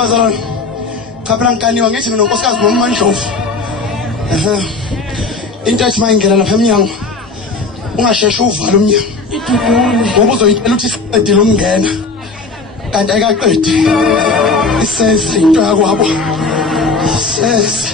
bazalwane. Cha phela ngikaniwa ngithi nginonkosikazi noMandlovu. Into ethi mayingena lapha eminyango. Ungasheshe uvale umnyango. Ngoba uzoyitshela ukuthi siqedile ukungena. Kanti ayikaqedi. Iseza into yakwabo. Iseza.